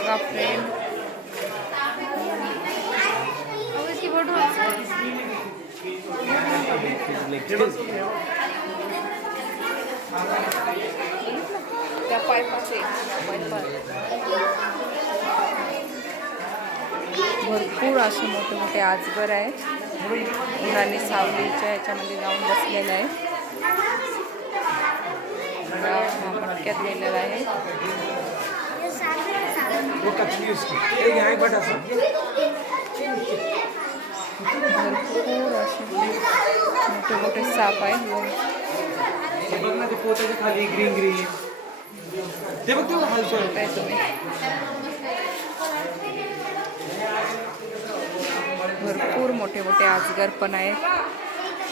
बघा फ्रेंड, त्या पाईपाचे भरपूर असे मोठे मोठे आजगर आहेत. उन्हाने सावलीच्या याच्यामध्ये जाऊन बसलेले आहे. हा मटक्यात गेलेला आहे. भरपूर असे मोठे मोठे साप आहेत. खाली ग्रीन ग्रीन ते बघ काय तुम्ही भरपूर मोठे मोठे आजगर पण आहेत.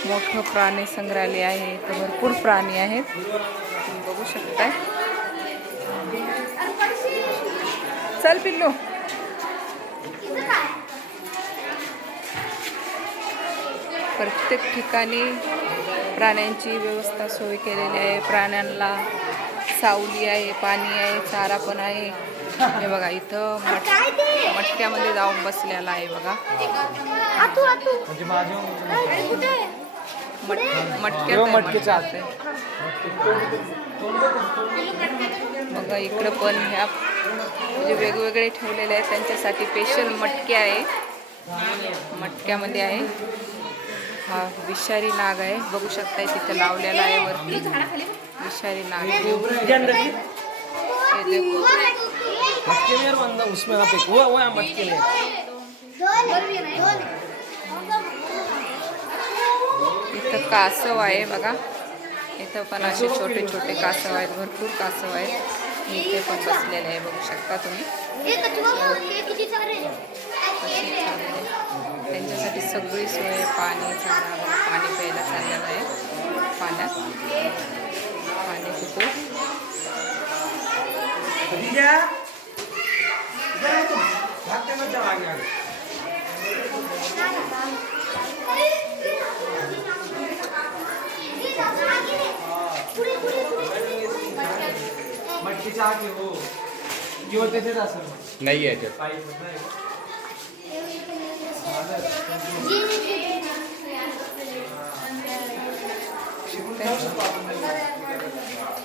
मोठं प्राणी संग्रहालय आहे. तर भरपूर प्राणी आहेत, तुम्ही बघू शकताय. चल पिल्लू. प्रत्येक ठिकाणी प्राण्यांची व्यवस्था सोय केलेली आहे. प्राण्यांना सावली आहे, पाणी आहे, चारा पण आहे. हे बघा इथं मटक्यामध्ये जाऊन बसलेला आहे बघा. मटक्यात आहे बघा. इकडं पण ह्या म्हणजे वेगवेगळे ठेवलेले आहेत. त्यांच्यासाठी स्पेशल मटके आहे. मटक्यामध्ये आहे. हा विषारी नाग आहे, बघू शकताय तिथे लावलेला आहे वरती विषारी नाग. इथं कासव आहे बघा. इथं पण असे छोटे छोटे कासव आहेत. भरपूर कासव आहेत. इथे पण बसलेले आहे, बघू शकता तुम्ही. त्यांच्यासाठी सगळी सोय, पाणी, चारा, पाणी प्यायला चाललेलं आहे. पाण्यात पाणी पितो. नाही आहे.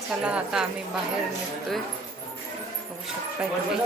चला आता आम्ही बाहेर निघतोय, बघू शकता तुम्ही.